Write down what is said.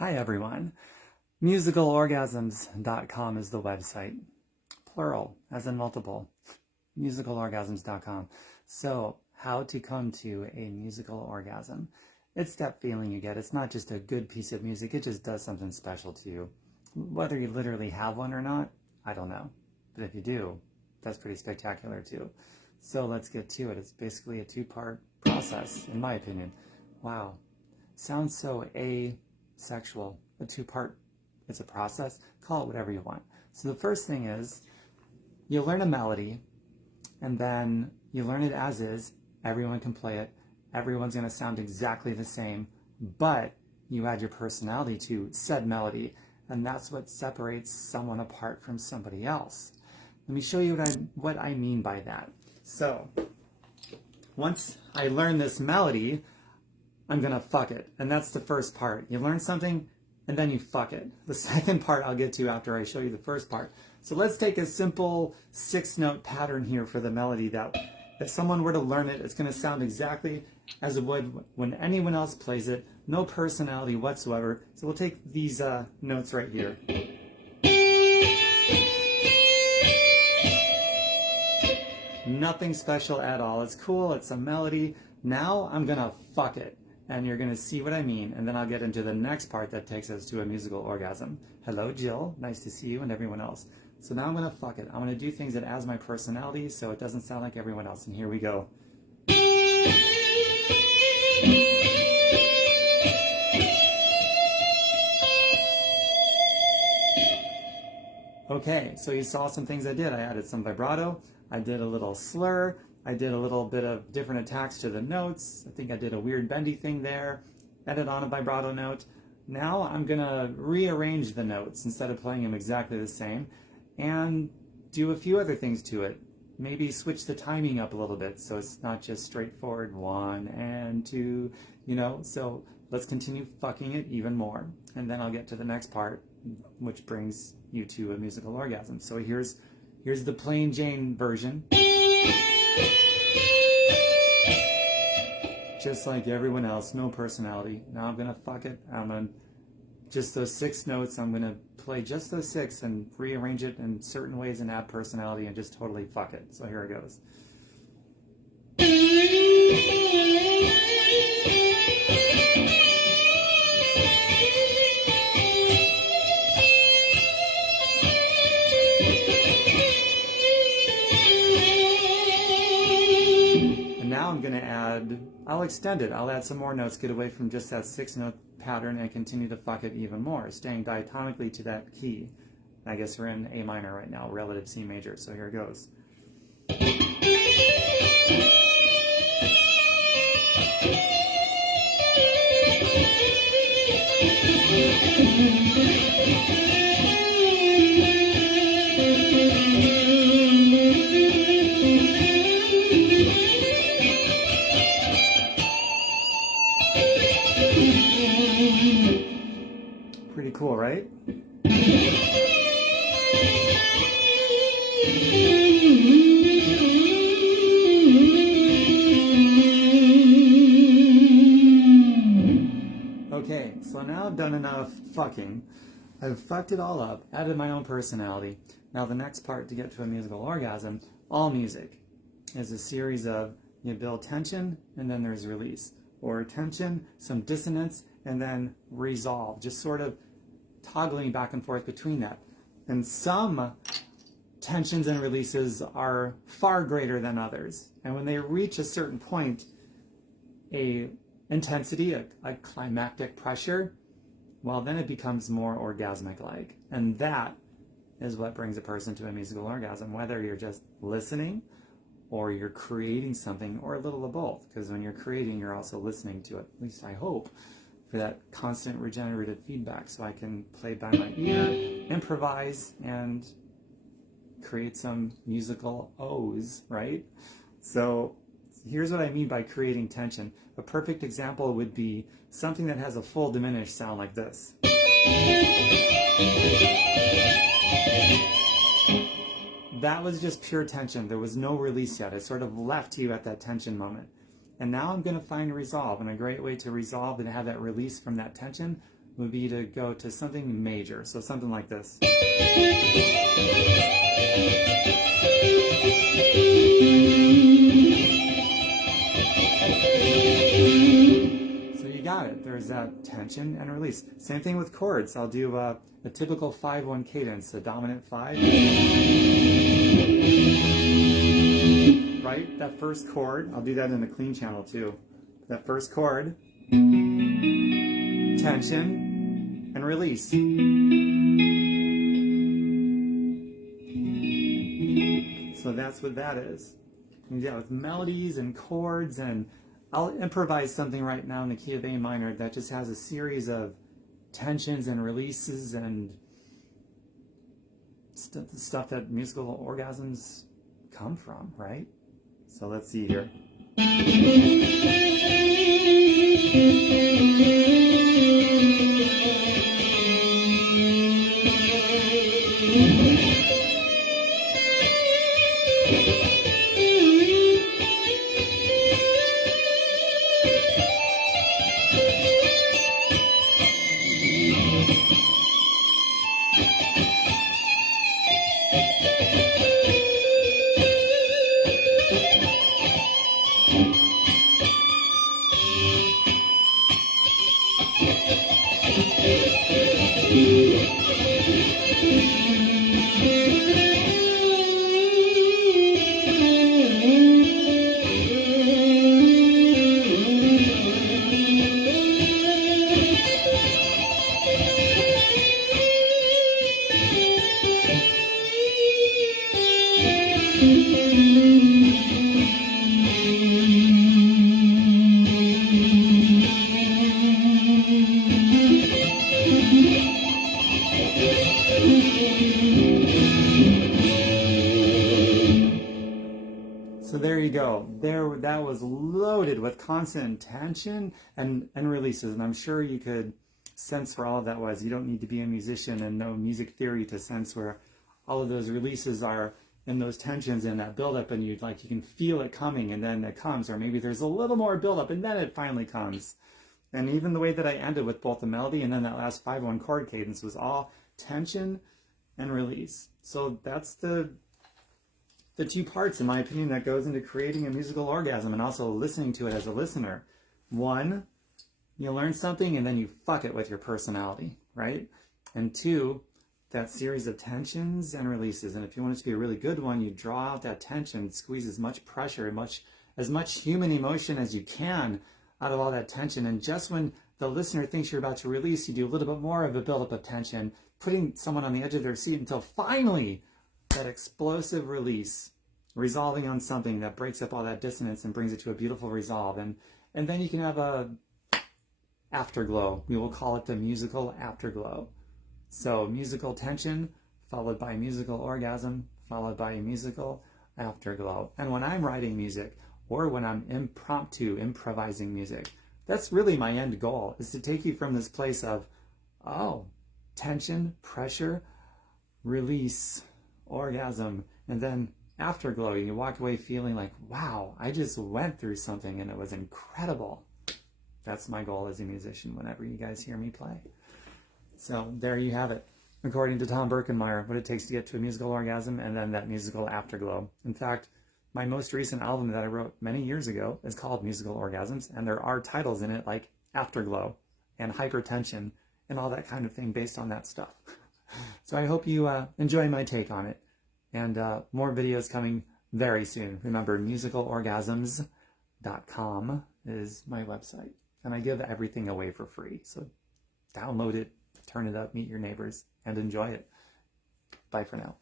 Hi everyone. Musicalorgasms.com is the website. Plural, as in multiple. Musicalorgasms.com. So, how to come to a musical orgasm. It's that feeling you get. It's not just a good piece of music, it just does something special to you. Whether you literally have one or not, I don't know. But if you do, that's pretty spectacular too. So let's get to it. It's basically a two-part process, in my opinion. Wow. Sounds so asexual. A two-part, it's a process. Call it whatever you want. So the first thing is, you learn a melody, and then you learn it as is. Everyone can play it. Everyone's going to sound exactly the same, but you add your personality to said melody, and that's what separates someone apart from somebody else. Let me show you what I mean by that. So, once I learn this melody, I'm going to fuck it. And that's the first part. You learn something, and then you fuck it. The second part I'll get to after I show you the first part. So let's take a simple 6-note pattern here for the melody that if someone were to learn it, it's going to sound exactly as it would when anyone else plays it. No personality whatsoever. So we'll take these notes right here. Nothing special at all. It's cool. It's a melody. Now I'm going to fuck it. And you're going to see what I mean. And then I'll get into the next part that takes us to a musical orgasm. Hello, Jill. Nice to see you and everyone else. So now I'm going to fuck it. I'm going to do things that adds my personality so it doesn't sound like everyone else. And here we go. Okay, so you saw some things I did. I added some vibrato. I did a little slur. I did a little bit of different attacks to the notes. I think I did a weird bendy thing there. Added on a vibrato note. Now I'm going to rearrange the notes instead of playing them exactly the same and do a few other things to it. Maybe switch the timing up a little bit so it's not just straightforward 1 and 2, you know. So let's continue fucking it even more. And then I'll get to the next part, which brings you to a musical orgasm. So here's the plain Jane version. Just like everyone else, no personality. Now I'm gonna fuck it. I'm gonna just those 6 notes. I'm gonna play just those 6 and rearrange it in certain ways and add personality and just totally fuck it. So here it goes. Now I'm going to I'll extend it. I'll add some more notes, get away from just that 6-note pattern and continue to fuck it even more, staying diatonically to that key. I guess we're in A minor right now, relative C major, so here it goes. Pretty cool, right? Okay, so now I've done enough fucking. I've fucked it all up, added my own personality. Now the next part to get to a musical orgasm, all music, is a series of you build tension and then there's release. Or tension, some dissonance, and then resolve. Just sort of toggling back and forth between that. And some tensions and releases are far greater than others. And when they reach a certain point, a intensity, a climactic pressure, well, then it becomes more orgasmic-like. And that is what brings a person to a musical orgasm, whether you're just listening or you're creating something, or a little of both. Because when you're creating, you're also listening to it, at least I hope, for that constant regenerative feedback, so I can play by my ear, improvise, and create some musical O's, right? So here's what I mean by creating tension. A perfect example would be something that has a full diminished sound like this. That was just pure tension. There was no release yet. It sort of left you at that tension moment. And now I'm going to find resolve. And a great way to resolve and have that release from that tension would be to go to something major. So something like this. So you got it. There's that tension and release. Same thing with chords. I'll do a typical 5-1 cadence, a dominant 5. Right? That first chord, I'll do that in a clean channel too. That first chord, tension and release. So that's what that is. And yeah, with melodies and chords, and I'll improvise something right now in the key of A minor that just has a series of tensions and releases and stuff that musical orgasms come from, right? So let's see here. So there you go. That was loaded with constant tension and releases. And I'm sure you could sense where all of that was. You don't need to be a musician and know music theory to sense where all of those releases are in those tensions and that buildup, and you can feel it coming, and then it comes. Or maybe there's a little more buildup and then it finally comes. And even the way that I ended with both the melody and then that last 5-1 chord cadence was all tension and release. So that's the two parts, in my opinion, that goes into creating a musical orgasm and also listening to it as a listener. One, you learn something and then you fuck it with your personality, right? And two, that series of tensions and releases. And if you want it to be a really good one, you draw out that tension, squeeze as much pressure, as much human emotion as you can out of all that tension. And just when the listener thinks you're about to release, you do a little bit more of a buildup of tension, putting someone on the edge of their seat until finally that explosive release, resolving on something that breaks up all that dissonance and brings it to a beautiful resolve. And then you can have a afterglow. We will call it the musical afterglow. So musical tension followed by musical orgasm followed by musical afterglow. And when I'm writing music or when I'm improvising music, that's really my end goal, is to take you from this place of, tension, pressure, release, orgasm, and then afterglow. You walk away feeling like, wow, I just went through something and it was incredible. That's my goal as a musician whenever you guys hear me play. So there you have it. According to Tom Birkenmeyer, what it takes to get to a musical orgasm and then that musical afterglow. In fact, my most recent album that I wrote many years ago is called Musical Orgasms, and there are titles in it like Afterglow and Hypertension and all that kind of thing based on that stuff. So I hope you enjoy my take on it. And more videos coming very soon. Remember, musicalorgasms.com is my website. And I give everything away for free. So download it, turn it up, meet your neighbors, and enjoy it. Bye for now.